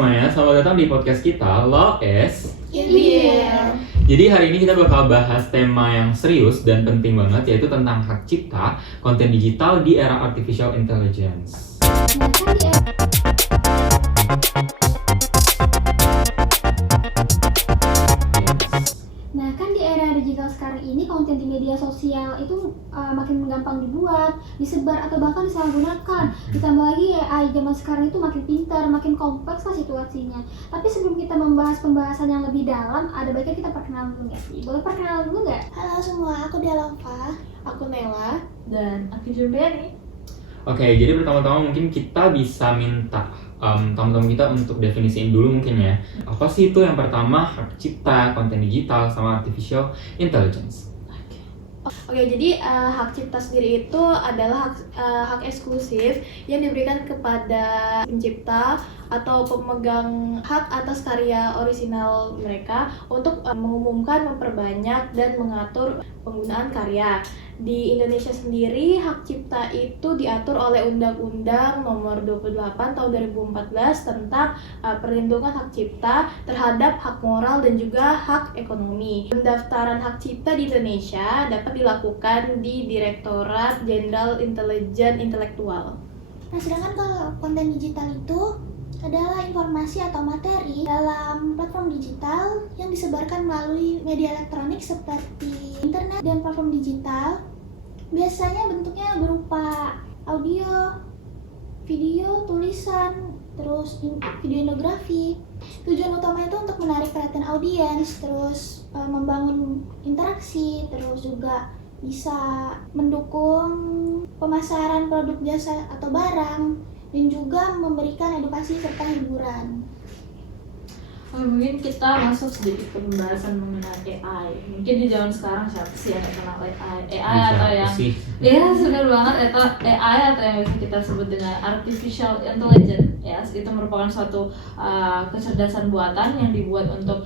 semuanya, selamat datang di podcast kita, Law is IBL. Jadi hari ini kita bakal bahas tema yang serius dan penting banget, yaitu tentang hak cipta konten digital di era artificial intelligence. Nah kan di era digital sekarang ini konten di media sosial itu makin gampang dibuat, disebar atau bahkan disalahgunakan. Ditambah lagi AI zaman sekarang itu makin pintar, makin kompleks lah situasinya. Tapi sebelum kita membahas pembahasan yang lebih dalam, ada baiknya kita perkenalan dulu nggak sih? Boleh perkenalan dulu nggak? Halo semua, aku Delava. Aku Nela. Dan aku Juliani. Oke, jadi pertama-tama mungkin kita bisa minta tamu-tamu kita untuk definisiin dulu mungkin ya. Apa sih itu yang pertama hak cipta, konten digital, sama artificial intelligence? Oke, jadi hak cipta sendiri itu adalah hak eksklusif yang diberikan kepada pencipta atau pemegang hak atas karya orisinal mereka untuk mengumumkan, memperbanyak, dan mengatur penggunaan karya. Di Indonesia sendiri, hak cipta itu diatur oleh Undang-Undang Nomor 28 Tahun 2014 tentang perlindungan hak cipta terhadap hak moral dan juga hak ekonomi. Pendaftaran hak cipta di Indonesia dapat dilakukan di Direktorat Jenderal Intelijen Intelektual. Nah, sedangkan kalau konten digital itu adalah informasi atau materi dalam platform digital yang disebarkan melalui media elektronik seperti internet dan platform digital. Biasanya bentuknya berupa audio, video, tulisan, terus videografi. Tujuan utama itu untuk menarik perhatian audiens, terus membangun interaksi, terus juga bisa mendukung pemasaran produk jasa atau barang, dan juga memberikan edukasi serta hiburan. Mungkin kita masuk sedikit ke pembahasan mengenai AI. Mungkin di zaman sekarang siapa sih yang kenal AI? Atau yang ya benar banget, atau AI atau yang bisa kita sebut dengan artificial intelligence. Yes, itu merupakan suatu kecerdasan buatan yang dibuat untuk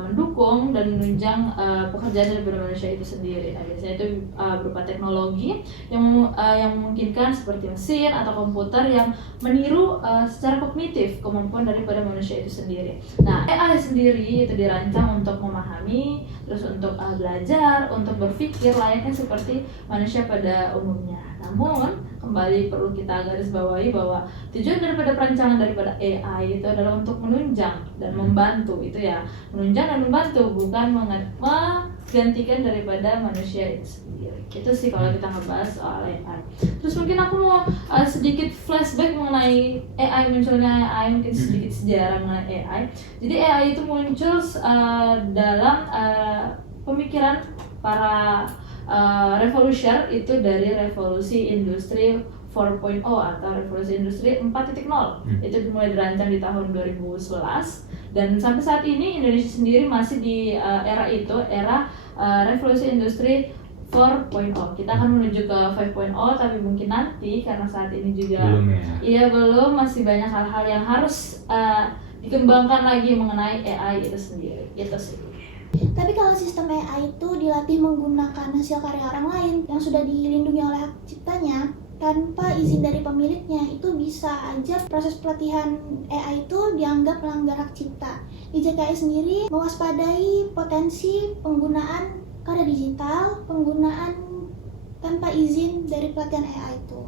mendukung dan menunjang pekerjaan dari manusia itu sendiri. Nah, biasanya itu berupa teknologi yang memungkinkan seperti mesin atau komputer yang meniru secara kognitif kemampuan daripada manusia itu sendiri. Nah, AI sendiri itu dirancang untuk memahami, terus untuk belajar, untuk berpikir layaknya seperti manusia pada umumnya. Namun, kembali perlu kita garis bawahi bahwa tujuan daripada perancangan daripada AI itu adalah untuk menunjang dan membantu, itu ya, menunjang dan membantu, bukan menggantikan daripada manusia itu sendiri. Itu sih kalau kita ngebahas soal AI. Terus mungkin aku mau sedikit flashback mengenai AI, munculnya AI, mungkin sedikit sejarah mengenai AI. Jadi AI itu muncul dalam pemikiran para revolusioner itu dari revolusi industri 4.0 atau revolusi industri 4.0. Itu mulai dirancang di tahun 2011 dan sampai saat ini Indonesia sendiri masih di era itu, era revolusi industri 4.0. Kita akan menuju ke 5.0 tapi mungkin nanti, karena saat ini juga belum, masih banyak hal-hal yang harus dikembangkan lagi mengenai AI itu sendiri. Itu sih. Tapi kalau sistem AI itu dilatih menggunakan hasil karya orang lain yang sudah dilindungi oleh hak ciptanya tanpa izin dari pemiliknya, itu bisa aja proses pelatihan AI itu dianggap melanggar hak cipta. DJKI sendiri mewaspadai potensi penggunaan karya digital, penggunaan tanpa izin dari pelatihan AI itu.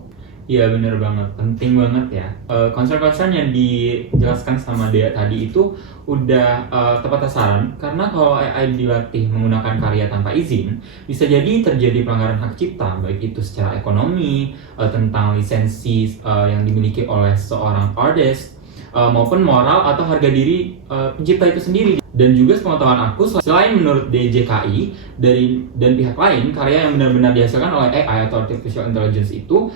Iya benar banget, penting banget ya. Concern-concern yang dijelaskan sama Dea tadi itu udah tepat sasaran, karena kalau AI dilatih menggunakan karya tanpa izin, bisa jadi terjadi pelanggaran hak cipta, baik itu secara ekonomi, tentang lisensi yang dimiliki oleh seorang artist, maupun moral atau harga diri pencipta itu sendiri. Dan juga sepengetahuan aku, selain menurut DJKI dan pihak lain, karya yang benar-benar dihasilkan oleh AI atau artificial intelligence itu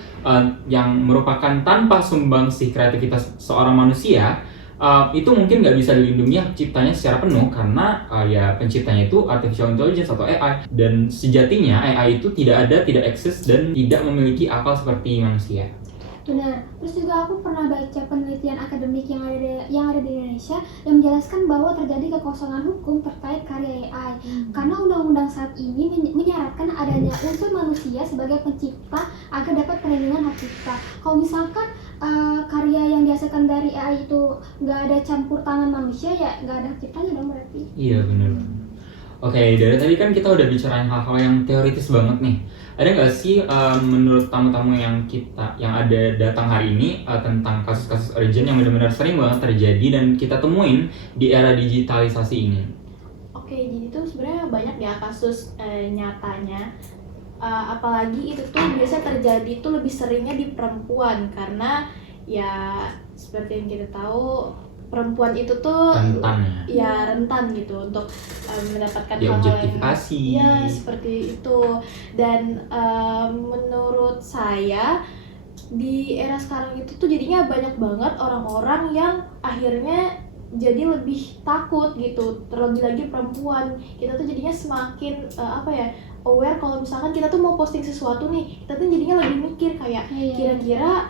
yang merupakan tanpa sumbangsih kreativitas seorang manusia, itu mungkin nggak bisa dilindungi hak ciptanya secara penuh, karena ya penciptanya itu artificial intelligence atau AI, dan sejatinya AI itu tidak eksis dan tidak memiliki akal seperti manusia. Benar. Terus juga aku pernah baca penelitian akademik yang ada di Indonesia yang menjelaskan bahwa terjadi kekosongan hukum terkait karya AI. Karena undang-undang saat ini menyarankan adanya unsur manusia sebagai pencipta agar dapat perlindungan hak cipta. Kalau misalkan karya yang dihasilkan berdasarkan dari AI itu nggak ada campur tangan manusia, ya nggak ada hak ciptanya dong berarti. Iya benar. Oke, dari tadi kan kita udah bicarain hal-hal yang teoritis banget nih. Ada nggak sih menurut tamu-tamu yang ada datang hari ini tentang kasus-kasus urgent yang benar-benar sering banget terjadi dan kita temuin di era digitalisasi ini? Oke, jadi tuh sebenarnya banyak ya kasus nyatanya. Apalagi itu tuh biasa terjadi tuh lebih seringnya di perempuan, karena ya seperti yang kita tahu perempuan itu tuh rentan gitu untuk mendapatkan hal-hal objektifikasi. Ya seperti itu. Dan menurut saya di era sekarang itu tuh jadinya banyak banget orang-orang yang akhirnya jadi lebih takut gitu, terlebih lagi perempuan. Kita tuh jadinya semakin aware kalau misalkan kita tuh mau posting sesuatu nih, kita tuh jadinya lebih mikir kayak kira-kira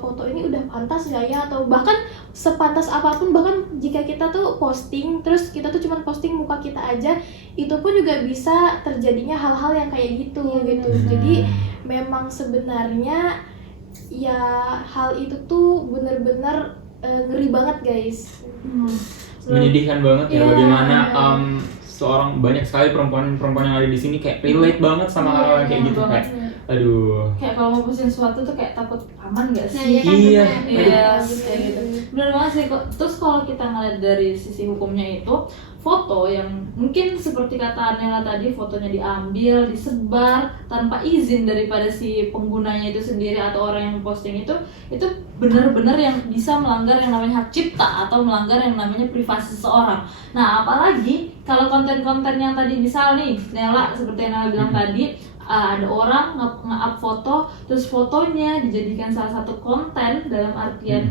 foto ini udah pantas gak ya, atau bahkan sepantas apapun, bahkan jika kita tuh posting terus kita tuh cuma posting muka kita aja, itu pun juga bisa terjadinya hal-hal yang kayak gitu gitu. Jadi memang sebenarnya ya hal itu tuh bener-bener ngeri banget guys. Menyedihkan banget ya bagaimana seorang banyak sekali perempuan yang ada di sini kayak relate banget sama hal-hal kayak gitu kayak aduh. Kayak kalau mau posting sesuatu tuh kayak takut aman gak sih? Iya. Kayak gitu. Bener banget sih. Terus kalau kita ngeliat dari sisi hukumnya itu, foto yang mungkin seperti kata Arnella tadi, fotonya diambil, disebar tanpa izin daripada si penggunanya itu sendiri atau orang yang posting itu benar-benar yang bisa melanggar yang namanya hak cipta atau melanggar yang namanya privasi seseorang. Nah, apalagi kalau konten-konten yang tadi misal nih, Nella seperti yang Nella bilang tadi, ada orang nge-up foto, terus fotonya dijadikan salah satu konten dalam artian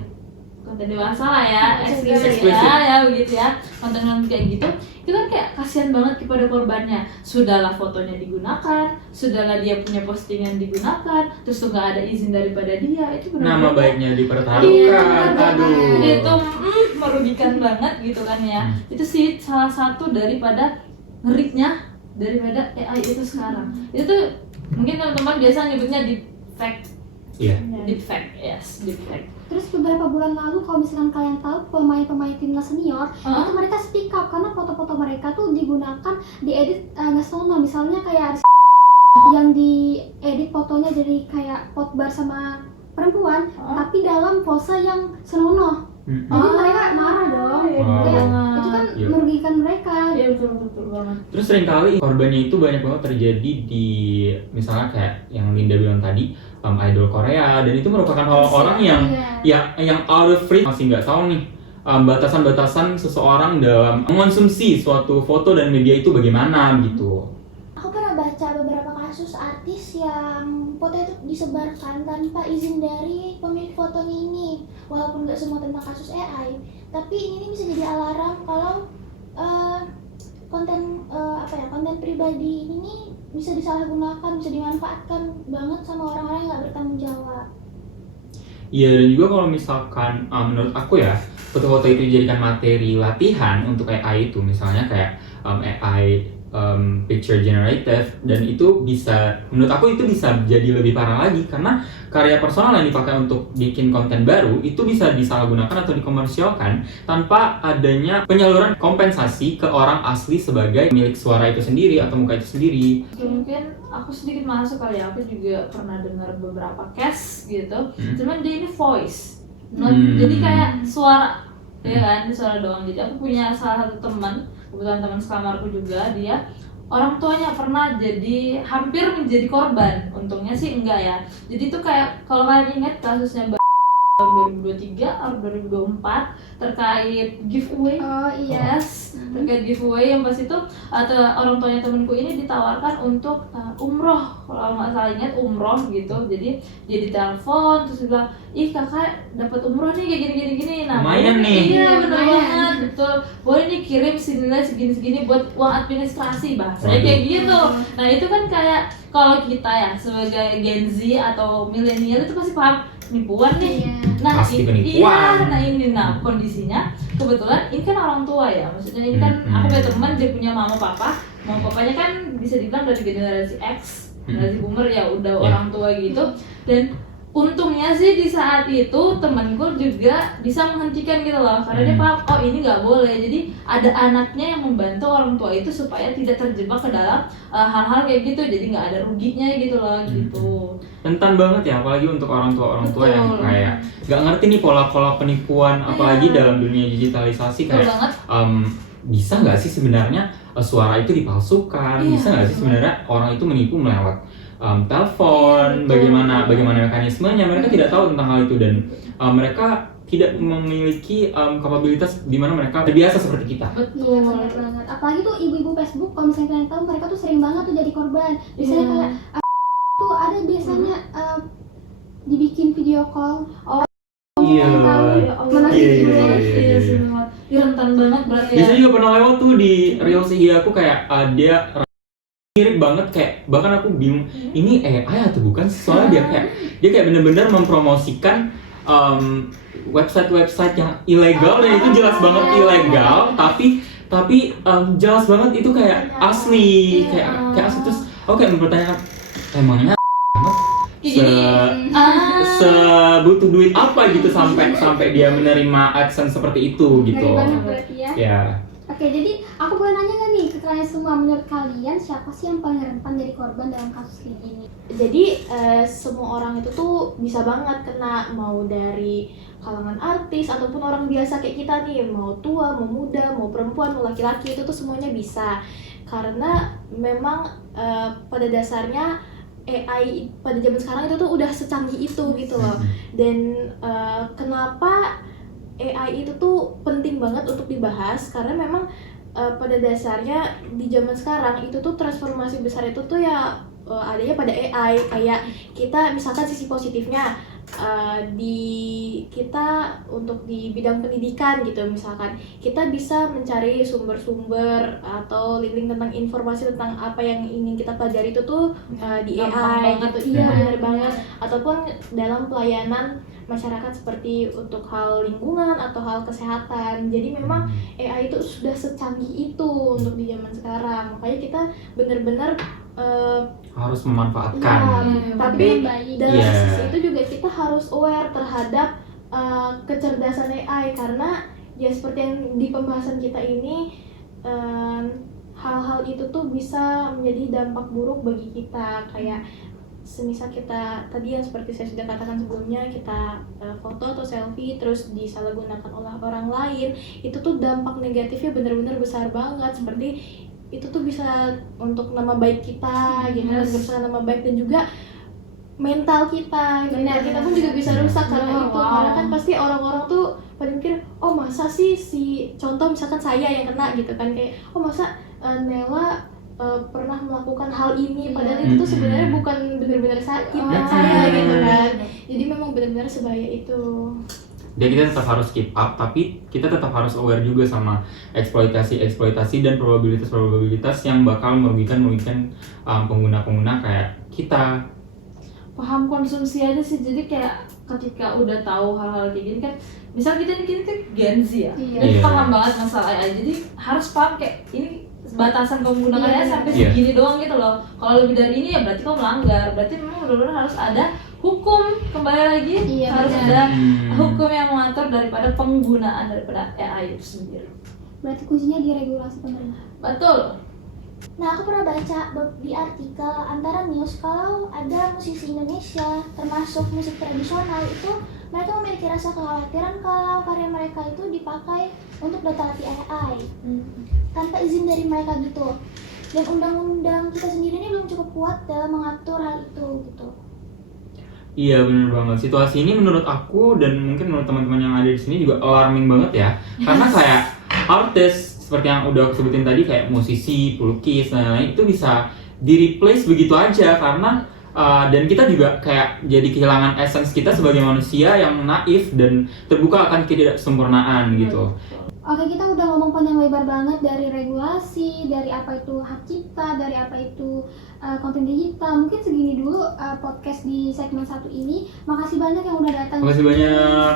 konten dewasa lah ya, eksplisit ya begitu ya, konten kayak gitu, itu kan kayak kasihan banget kepada korbannya. Sudahlah fotonya digunakan, sudahlah dia punya postingan digunakan, terus tuh nggak ada izin daripada dia, itu benar-benar nama baiknya dipertaruhkan. Aduh. Itu merugikan banget gitu kan ya. Itu sih salah satu daripada ngerinya daripada AI itu sekarang. Itu tuh mungkin teman-teman biasa nyebutnya deepfake. Iya. Deepfake. Terus beberapa bulan lalu kalau misalkan kalian tahu pemain-pemain timnas senior itu mereka speak up karena foto-foto mereka tuh digunakan diedit nggak senonoh. Misalnya kayak yang diedit fotonya jadi kayak pot bar sama perempuan tapi dalam pose yang senonoh. Jadi mereka marah dong. Kayak itu kan merugikan mereka. Iya betul banget. Terus seringkali korbannya itu banyak banget terjadi di misalnya kayak yang Linda bilang tadi, idol Korea, dan itu merupakan orang yang out of reach, masih nggak tahu nih batasan-batasan seseorang dalam mengonsumsi suatu foto dan media itu bagaimana gitu. Aku pernah baca beberapa kasus artis yang foto itu disebarkan tanpa izin dari pemilik fotonya ini. Walaupun nggak semua tentang kasus AI, tapi ini bisa jadi alarm kalau konten pribadi ini bisa disalahgunakan, bisa dimanfaatkan banget sama orang-orang yang nggak bertanggung jawab. Iya, dan juga kalau misalkan menurut aku ya, foto-foto itu dijadikan materi latihan untuk AI itu, misalnya kayak AI picture generative, dan itu bisa, menurut aku itu bisa jadi lebih parah lagi karena karya personal yang dipakai untuk bikin konten baru itu bisa disalahgunakan atau dikomersialkan tanpa adanya penyaluran kompensasi ke orang asli sebagai milik suara itu sendiri atau muka itu sendiri. Mungkin aku sedikit masuk kali ya, aku juga pernah dengar beberapa case gitu, cuman dia ini voice, jadi kayak suara, ya kan, suara doang. Jadi aku punya salah satu teman, kebetulan teman sekamarku juga, dia orang tuanya pernah jadi hampir menjadi korban. Untungnya sih enggak ya. Jadi itu kayak kalau kalian ingat kasusnya tahun 2023 atau 2024 terkait giveaway. Terkait giveaway yang pas itu atau orang tuanya temanku ini ditawarkan untuk umroh, kalau nggak salah ingat umroh gitu. Jadi dia ditelepon terus bilang, ih kakak dapat umroh nih kayak gini. Nah, lumayan nih. Iya benar banget, betul. Boleh nih kirim senilai segini buat uang administrasi, bahasanya kayak gitu. Nah itu kan kayak kalau kita ya sebagai Gen Z atau milenial itu pasti paham penipuan nih. Nah, nah kondisinya kebetulan ini kan orang tua ya, maksudnya ini kan aku punya teman, dia punya mama papanya kan bisa dibilang dari generasi X, generasi boomer ya, udah orang tua gitu. Dan untungnya sih di saat itu temanku juga bisa menghentikan gitu loh, karena dia paham oh ini nggak boleh. Jadi ada anaknya yang membantu orang tua itu supaya tidak terjebak ke dalam hal-hal kayak gitu, jadi nggak ada ruginya gitu loh gitu. Rentan banget ya, apalagi untuk orang tua Betul. yang kayak nggak ngerti nih pola-pola penipuan, apalagi dalam dunia digitalisasi Betul kayak banget. bisa nggak sih sebenarnya suara itu dipalsukan, Iya, bisa nggak sih sebenarnya orang itu menipu melewat telepon, bagaimana mekanismenya, mereka tidak tahu tentang hal itu dan mereka tidak memiliki kapabilitas di mana mereka terbiasa seperti kita. Iya benar banget. Apalagi tuh ibu-ibu Facebook, kalau misalnya kalian tahu mereka tuh sering banget tuh jadi korban. Biasanya kayak tuh ada biasanya dibikin video call. Iya. Iya sih memang. Rentan banget berarti ya. Biasanya juga pernah lewat tuh di reels IG aku kayak dia mirip banget, kayak bahkan aku bingung ini AI atau bukan, soalnya dia kayak bener-bener mempromosikan website yang ilegal dan itu jelas banget ilegal, tapi jelas banget itu kayak asli, kayak asli. Terus aku kayak mempertanyakan emangnya sebutuh duit apa gitu sampai dia menerima AdSense seperti itu gitu. Dari banget berarti ya. Ya. Oke, jadi aku boleh nanya nggak nih ke kalian semua, menurut kalian siapa sih yang paling rentan jadi korban dalam kasus kayak gini? Jadi semua orang itu tuh bisa banget kena, mau dari kalangan artis ataupun orang biasa kayak kita nih, mau tua, mau muda, mau perempuan, mau laki-laki, itu tuh semuanya bisa. Karena memang pada dasarnya AI pada zaman sekarang itu tuh udah secanggih itu gitu loh. Dan kenapa AI itu tuh penting banget untuk dibahas, karena memang pada dasarnya di zaman sekarang itu tuh transformasi besar itu tuh ya adanya pada AI. Kayak kita misalkan sisi positifnya di kita untuk di bidang pendidikan gitu, misalkan kita bisa mencari sumber-sumber atau link-link tentang informasi tentang apa yang ingin kita pelajari itu tuh di AI gitu. Iya benar banget. Ataupun dalam pelayanan masyarakat seperti untuk hal lingkungan atau hal kesehatan. Jadi memang AI itu sudah secanggih itu untuk di zaman sekarang. Makanya kita benar-benar harus memanfaatkan. Tapi dalam Yeah. sisi itu juga kita harus aware terhadap kecerdasan AI, karena ya seperti yang di pembahasan kita ini hal-hal itu tuh bisa menjadi dampak buruk bagi kita. Kayak semisal kita tadi yang seperti saya sudah katakan sebelumnya, kita foto atau selfie terus disalahgunakan oleh orang lain, itu tuh dampak negatifnya benar-benar besar banget. Seperti itu tuh bisa untuk nama baik kita gitu, merusak nama baik dan juga mental kita. Mental kita pun juga bisa rusak karena itu. Karena kan pasti orang-orang tuh pada mikir, oh masa sih si contoh misalkan saya yang kena gitu kan, kayak oh masa Nela pernah melakukan hal ini, padahal itu tuh sebenarnya bukan benar-benar sakit saya gitu kan. Jadi memang benar-benar sebahaya itu. Dan kita tetap harus keep up, tapi kita tetap harus aware juga sama eksploitasi dan probabilitas yang bakal merugikan pengguna-pengguna kayak kita. Paham konsumsi aja sih, jadi kayak ketika udah tahu hal-hal kayak gini kan, misal kita Gen Z ya, kita paham banget masalah AI, jadi harus paham kayak ini batasan kamu gunakannya sampai segini doang gitu loh. Kalau lebih dari ini ya berarti kamu melanggar, berarti memang benar-benar harus ada hukum, kembali lagi harus ada hukum yang mengatur daripada penggunaan daripada AI itu sendiri. Berarti kuncinya di regulasi pemerintah. Betul. Nah, aku pernah baca di artikel Antara News kalau ada musisi Indonesia, termasuk musik tradisional itu, mereka memiliki rasa kekhawatiran kalau karya mereka itu dipakai untuk data latih AI tanpa izin dari mereka gitu. Dan undang-undang kita sendiri ini belum cukup kuat dalam mengatur hal itu gitu. Iya benar banget. Situasi ini menurut aku dan mungkin menurut teman-teman yang ada di sini juga alarming banget ya. Karena kayak artis seperti yang udah aku sebutin tadi, kayak musisi, pelukis, dan lain-lain itu bisa di-replace begitu aja karena dan kita juga kayak jadi kehilangan essence kita sebagai manusia yang naif dan terbuka akan ketidaksempurnaan gitu. Oke, kita udah ngomong panjang lebar banget dari regulasi, dari apa itu hak cipta, dari apa itu konten digital. Mungkin segini dulu podcast di segmen 1 ini. Makasih banyak yang udah datang. Makasih banyak.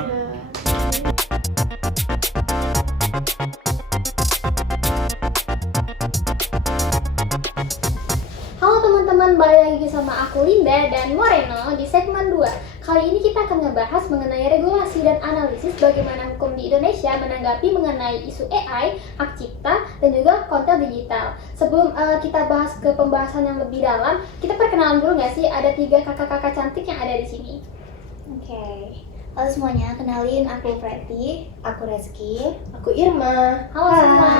Halo teman-teman, balik lagi sama aku Linda dan Moreno di segmen 2. Kali ini kita akan ngebahas mengenai regulasi dan analisis bagaimana hukum di Indonesia menanggapi mengenai isu AI, hak cipta, dan juga konten digital. Sebelum kita bahas ke pembahasan yang lebih dalam, kita perkenalan dulu nggak sih, ada 3 kakak-kakak cantik yang ada di sini. Oke. Halo semuanya, kenalin aku Preti, aku Reski, Aku Irma. Halo semua.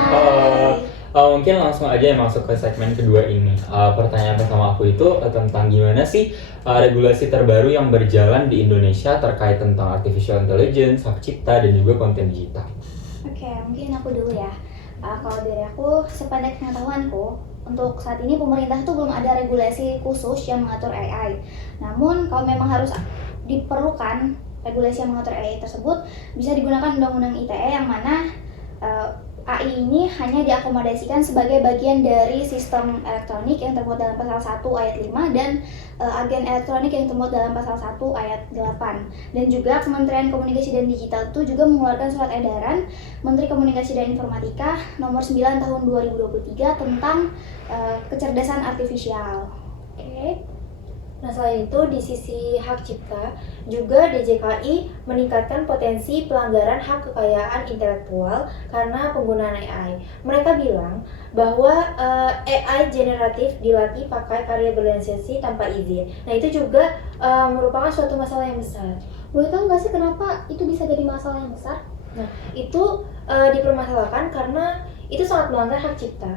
Mungkin langsung aja masuk ke segmen kedua ini. Pertanyaan pertama aku itu tentang gimana sih regulasi terbaru yang berjalan di Indonesia terkait tentang artificial intelligence, hak cipta, dan juga konten digital. Oke, mungkin aku dulu ya. Kalau dari aku, sependek pengetahuanku, untuk saat ini pemerintah tuh belum ada regulasi khusus yang mengatur AI. Namun kalau memang harus diperlukan regulasi yang mengatur AI tersebut, bisa digunakan Undang-Undang ITE yang mana AI ini hanya diakomodasikan sebagai bagian dari sistem elektronik yang termuat dalam pasal 1 ayat 5 dan agen elektronik yang termuat dalam pasal 1 ayat 8. Dan juga Kementerian Komunikasi dan Digital itu juga mengeluarkan surat edaran Menteri Komunikasi dan Informatika nomor 9 tahun 2023 tentang kecerdasan artifisial. Oke. Nah, selain itu, di sisi hak cipta, juga DJKI meningkatkan potensi pelanggaran hak kekayaan intelektual karena penggunaan AI. Mereka bilang bahwa AI generatif dilatih pakai karya berlisensi tanpa izin. Nah, itu juga merupakan suatu masalah yang besar. Boleh tahu nggak sih kenapa itu bisa jadi masalah yang besar? Nah, itu dipermasalahkan karena itu sangat melanggar hak cipta,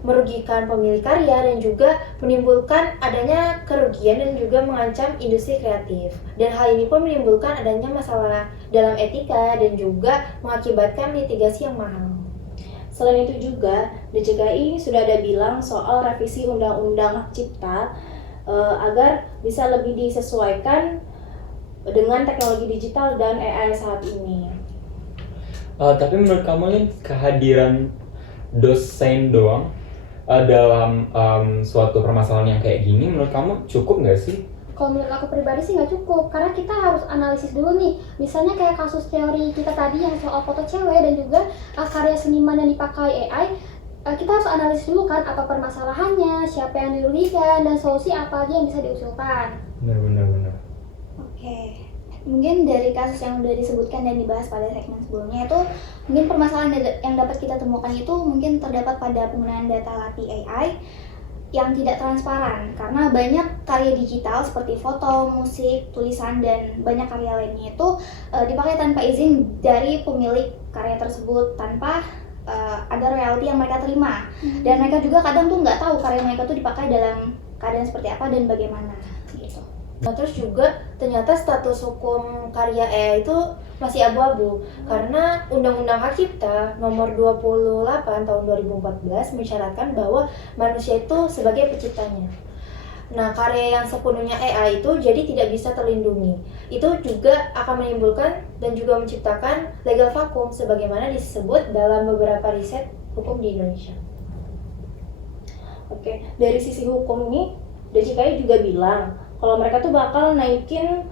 merugikan pemilik karya dan juga menimbulkan adanya kerugian dan juga mengancam industri kreatif. Dan hal ini pun menimbulkan adanya masalah dalam etika dan juga mengakibatkan litigasi yang mahal. Selain itu juga, DJKI sudah ada bilang soal revisi Undang-Undang Hak Cipta agar bisa lebih disesuaikan dengan teknologi digital dan AI saat ini. Tapi menurut kamu nih, kehadiran dosen doang dalam suatu permasalahan yang kayak gini, menurut kamu cukup nggak sih? Kalau menurut aku pribadi sih nggak cukup, karena kita harus analisis dulu nih. Misalnya kayak kasus teori kita tadi yang soal foto cewek dan juga karya seniman yang dipakai AI, kita harus analisis dulu kan apa permasalahannya, siapa yang dirugikan, dan solusi apa aja yang bisa diusulkan. Benar. Oke, mungkin dari kasus yang sudah disebutkan dan dibahas pada segmen sebelumnya itu, mungkin permasalahan yang dapat kita temukan itu mungkin terdapat pada penggunaan data latih AI yang tidak transparan, karena banyak karya digital seperti foto, musik, tulisan, dan banyak karya lainnya itu dipakai tanpa izin dari pemilik karya tersebut tanpa ada royalti yang mereka terima. Dan mereka juga kadang tuh nggak tahu karya mereka tuh dipakai dalam keadaan seperti apa dan bagaimana gitu. Nah, terus juga ternyata status hukum karya AI itu masih abu-abu karena Undang-Undang Hak Cipta nomor 28 tahun 2014 mensyaratkan bahwa manusia itu sebagai penciptanya. Nah, karya yang sepenuhnya AI itu jadi tidak bisa terlindungi. Itu juga akan menimbulkan dan juga menciptakan legal vacuum sebagaimana disebut dalam beberapa riset hukum di Indonesia. Oke, dari sisi hukum ini, DJKI juga bilang kalau mereka tuh bakal naikin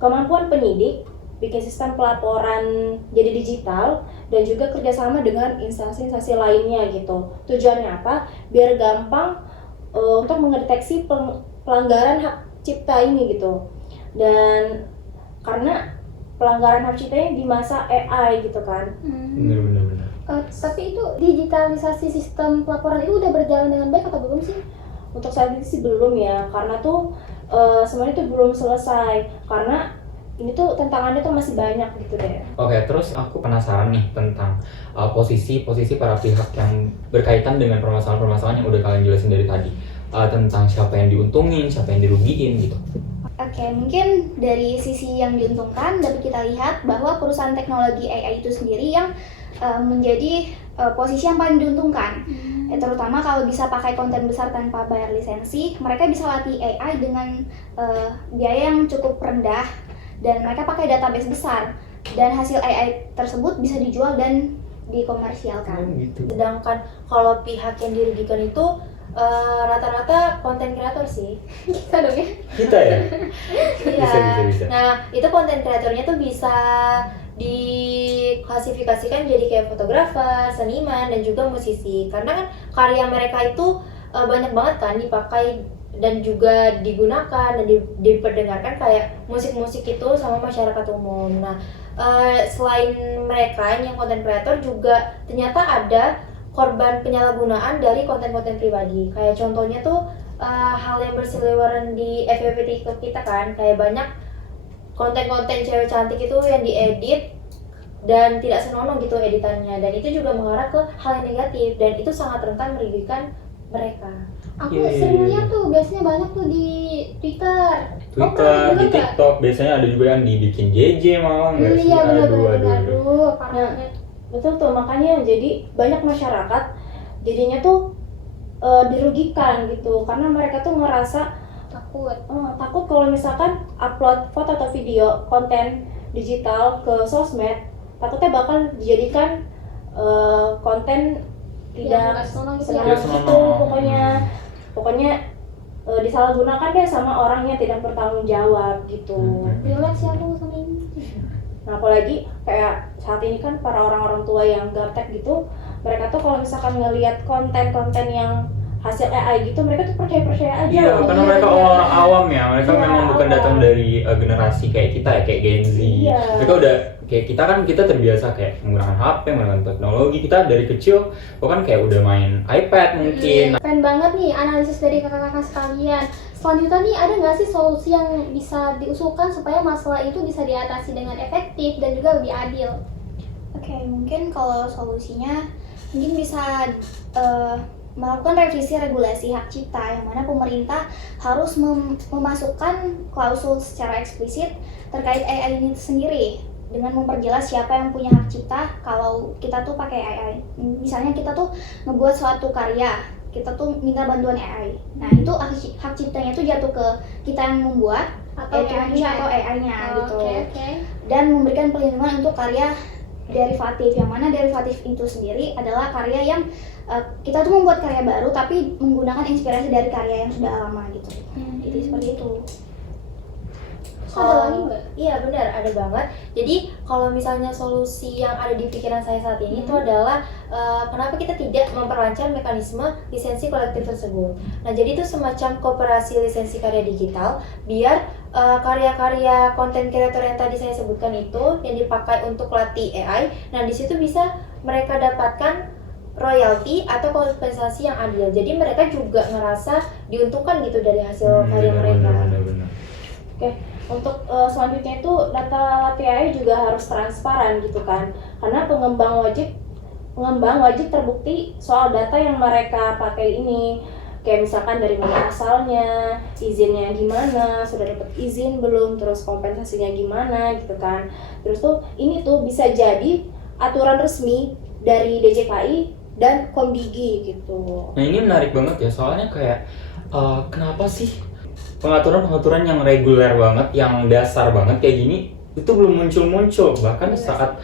kemampuan penyidik, bikin sistem pelaporan jadi digital, dan juga kerjasama dengan instansi-instansi lainnya gitu. Tujuannya apa? Biar gampang untuk mendeteksi pelanggaran hak cipta ini gitu. Dan karena pelanggaran hak cipta ini di masa AI gitu kan. Benar. Tapi itu digitalisasi sistem pelaporan itu udah berjalan dengan baik atau belum sih? Untuk saat ini sih belum ya, karena tuh semuanya tuh belum selesai, karena ini tuh tantangannya tuh masih banyak gitu deh. Oke, terus aku penasaran nih tentang posisi para pihak yang berkaitan dengan permasalahan-permasalahan yang udah kalian jelasin dari tadi, tentang siapa yang diuntungin, siapa yang dirugiin gitu. Oke, mungkin dari sisi yang diuntungkan dapat kita lihat bahwa perusahaan teknologi AI itu sendiri yang menjadi posisi yang paling diuntungkan. Terutama kalau bisa pakai konten besar tanpa bayar lisensi, mereka bisa latih AI dengan biaya yang cukup rendah dan mereka pakai database besar dan hasil AI tersebut bisa dijual dan dikomersialkan. Gitu. Sedangkan kalau pihak yang dirugikan itu rata-rata konten kreator sih. Kita dong ya. Kita ya? Iya. Bisa. Nah, itu konten kreatornya tuh bisa diklasifikasikan jadi kayak fotografer, seniman, dan juga musisi. Karena kan karya mereka itu banyak banget kan dipakai dan juga digunakan dan diperdengarkan kayak musik-musik itu sama masyarakat umum. Nah, selain mereka yang konten kreator juga ternyata ada korban penyalahgunaan dari konten-konten pribadi. Kayak contohnya tuh hal yang berseliweran di FYP TikTok kita kan, kayak banyak konten-konten cewek cantik itu yang diedit dan tidak senonoh gitu editannya, dan itu juga mengarah ke hal yang negatif dan itu sangat rentan merugikan mereka. Aku sering lihat tuh, biasanya banyak tuh di Twitter, di TikTok biasanya ada juga yang dibikin JJ malah nggak sih? Iya benar-benar, Nah, parah. betul tuh, makanya jadi banyak masyarakat jadinya tuh dirugikan gitu karena mereka tuh ngerasa takut kalau misalkan upload foto atau video konten digital ke sosmed, takutnya bakal dijadikan konten tidak Tidak senonoh senonoh. gitu, pokoknya disalahgunakan deh sama orang yang tidak bertanggung jawab gitu. Relax ya aku sama ini. Nah, apalagi kayak saat ini kan para orang-orang tua yang gaptek gitu, mereka tuh kalau misalkan ngelihat konten-konten yang hasil AI gitu, mereka tuh percaya aja. Iya, karena mereka orang awam ya, mereka Iya, memang bukan awam. datang dari generasi kayak kita ya, kayak Gen Z. Iya. Mereka udah kayak kita terbiasa kayak menggunakan HP, menggunakan teknologi. Kita dari kecil bahkan kayak udah main iPad mungkin. Keren banget nih analisis dari kakak-kakak sekalian. Selanjutnya nih, ada nggak sih solusi yang bisa diusulkan supaya masalah itu bisa diatasi dengan efektif dan juga lebih adil? Oke, mungkin kalau solusinya mungkin bisa melakukan revisi regulasi hak cipta, yang mana pemerintah harus memasukkan klausul secara eksplisit terkait AI ini sendiri dengan memperjelas siapa yang punya hak cipta kalau kita tuh pakai AI. Misalnya kita tuh ngebuat suatu karya, kita tuh minta bantuan AI. Nah, itu hak ciptanya tuh jatuh ke kita yang membuat Atau AI-nya gitu. Oke. Dan memberikan perlindungan untuk karya derivatif, yang mana derivatif itu sendiri adalah karya yang kita tuh membuat karya baru tapi menggunakan inspirasi dari karya yang sudah lama gitu. Jadi seperti itu. Ada lagi nggak? Iya benar, ada banget. Jadi kalau misalnya solusi yang ada di pikiran saya saat ini itu adalah kenapa kita tidak memperlancar mekanisme lisensi kolektif tersebut. Nah, jadi itu semacam koperasi lisensi karya digital biar karya-karya konten kreator yang tadi saya sebutkan itu yang dipakai untuk latih AI, nah di situ bisa mereka dapatkan royalti atau kompensasi yang adil. Jadi mereka juga ngerasa diuntungkan gitu dari hasil karya mereka. Benar. Oke, untuk selanjutnya itu data latih AI juga harus transparan gitu kan, karena pengembang wajib terbukti soal data yang mereka pakai ini, kayak misalkan dari mana asalnya, izinnya gimana, sudah dapat izin belum, terus kompensasinya gimana gitu kan. Terus tuh ini tuh bisa jadi aturan resmi dari DJKI dan Komdigi gitu. Nah, ini menarik banget ya, soalnya kayak kenapa sih pengaturan yang reguler banget, yang dasar banget kayak gini itu belum muncul bahkan saat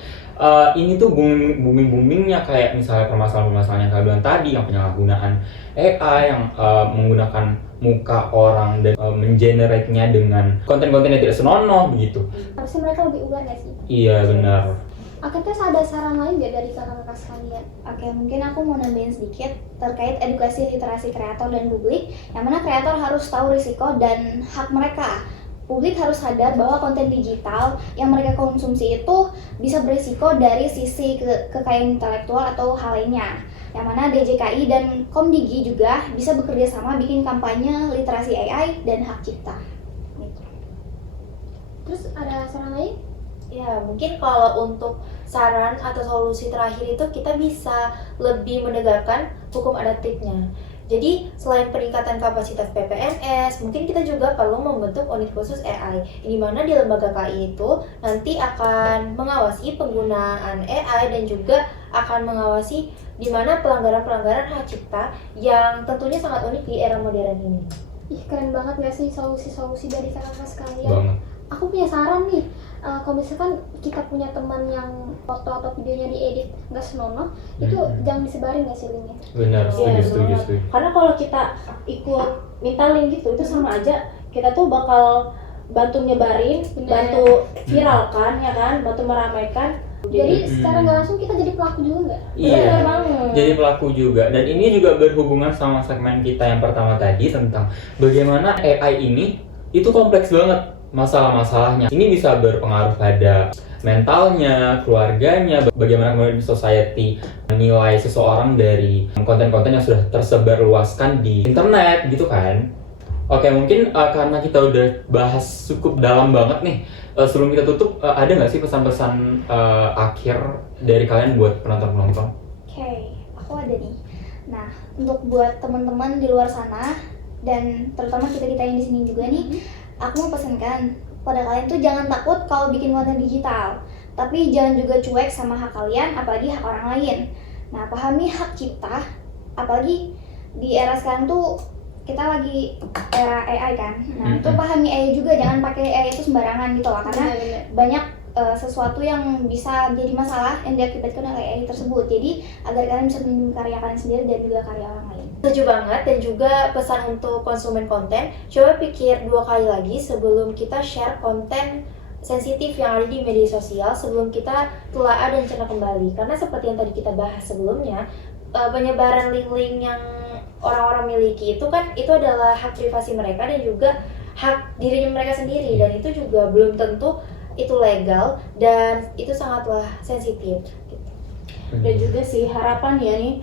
ini tuh boomingnya kayak misalnya permasalahan yang kalian tadi, yang penyalahgunaan AI yang menggunakan muka orang dan mengenerate-nya dengan konten-konten yang tidak senonoh begitu. Harusnya mereka lebih aware nggak sih? Iya benar. Akhirnya ada saran lain nggak dari kakak-kakak sekalian? Oke, mungkin aku mau nambahin sedikit terkait edukasi literasi kreator dan publik, yang mana kreator harus tahu risiko dan hak mereka. Publik harus sadar bahwa konten digital yang mereka konsumsi itu bisa berisiko dari sisi kekayaan intelektual atau hal lainnya. Yang mana DJKI dan Komdigi juga bisa bekerja sama bikin kampanye literasi AI dan hak cipta. Gitu. Terus ada saran lain? Ya, mungkin kalau untuk saran atau solusi terakhir itu kita bisa lebih menegakkan hukum adaptifnya. Jadi, selain peningkatan kapasitas PPNS, mungkin kita juga perlu membentuk unit khusus AI, di mana di lembaga KI itu nanti akan mengawasi penggunaan AI dan juga akan mengawasi di mana pelanggaran-pelanggaran hak cipta yang tentunya sangat unik di era modern ini. Ih, keren banget nggak sih solusi-solusi dari kakak-kakak sekalian? Banget. Aku punya saran nih, kalau misalkan kita punya teman yang foto atau videonya diedit nggak senonoh, itu jangan disebarin nggak sih linknya? Benar, Iya, setuju. Karena kalau kita ikut minta link gitu, itu sama aja kita tuh bakal bantu nyebarin, Bener. bantu viralkan ya kan, bantu meramaikan. Jadi secara nggak langsung kita jadi pelaku juga nggak? Iya. Bener banget. Jadi pelaku juga, dan ini juga berhubungan sama segmen kita yang pertama tadi tentang bagaimana AI ini itu kompleks banget masalah-masalahnya. Ini bisa berpengaruh pada mentalnya, keluarganya, bagaimana kemudian society menilai seseorang dari konten-konten yang sudah tersebar luaskan di internet gitu kan. Oke, mungkin karena kita udah bahas cukup dalam banget nih, sebelum kita tutup, ada nggak sih pesan-pesan akhir dari kalian buat penonton-penonton? Oke, aku ada nih. Nah, untuk buat teman-teman di luar sana dan terutama kita yang di sini juga nih, aku mau pesankan pada kalian tuh jangan takut kalau bikin konten digital, tapi jangan juga cuek sama hak kalian, apalagi hak orang lain. Nah, pahami hak cipta, apalagi di era sekarang tuh kita lagi era AI kan. Nah, itu pahami AI juga, jangan pakai AI itu sembarangan gitu lah, karena banyak sesuatu yang bisa jadi masalah yang diakibatkan oleh AI tersebut. Jadi agar kalian bisa melindungi karya kalian sendiri dan juga karya orang lain. Setuju banget, dan juga pesan untuk konsumen konten, coba pikir 2 kali lagi sebelum kita share konten sensitif yang ada di media sosial, sebelum kita telaah dan cerna kembali. Karena seperti yang tadi kita bahas sebelumnya, penyebaran link-link yang orang-orang miliki itu kan itu adalah hak privasi mereka dan juga hak dirinya mereka sendiri, dan itu juga belum tentu itu legal dan itu sangatlah sensitif gitu. Dan juga sih harapan ya nih,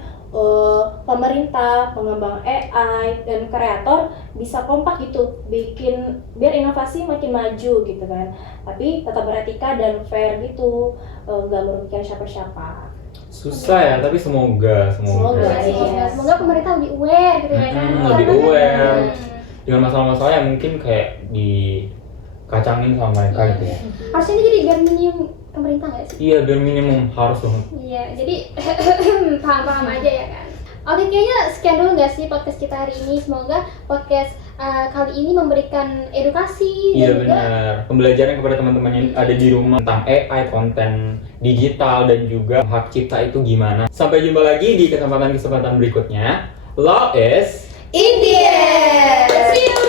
pemerintah, pengembang AI dan kreator bisa kompak gitu, bikin biar inovasi makin maju gitu kan. Tapi tetap beretika dan fair gitu, nggak merugikan siapa-siapa. Susah ya, tapi semoga. Semoga pemerintah lebih aware gitu ya kan. Lebih aware dengan masalah-masalah yang mungkin kayak dikacangin sama mereka gitu ya. Harusnya ini jadi bare minimum pemerintah nggak sih? Iya, bare minimum harus banget. Iya, jadi paham-paham aja ya kan. Oke, kayaknya sekian dulu nggak sih podcast kita hari ini. Semoga podcast kali ini memberikan edukasi Iya dan juga benar, pembelajaran kepada teman-teman yang ada di rumah tentang AI, konten digital, dan juga hak cipta itu gimana. Sampai jumpa lagi di kesempatan-kesempatan berikutnya. Law is In the end. see you.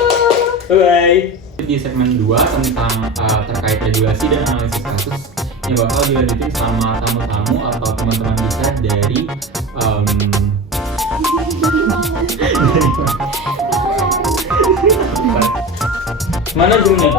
bye. Di segmen 2 tentang terkait regulasi dan analisis kasus yang bakal dilanjutin sama tamu-tamu atau teman-teman kita dari mana Jungnya?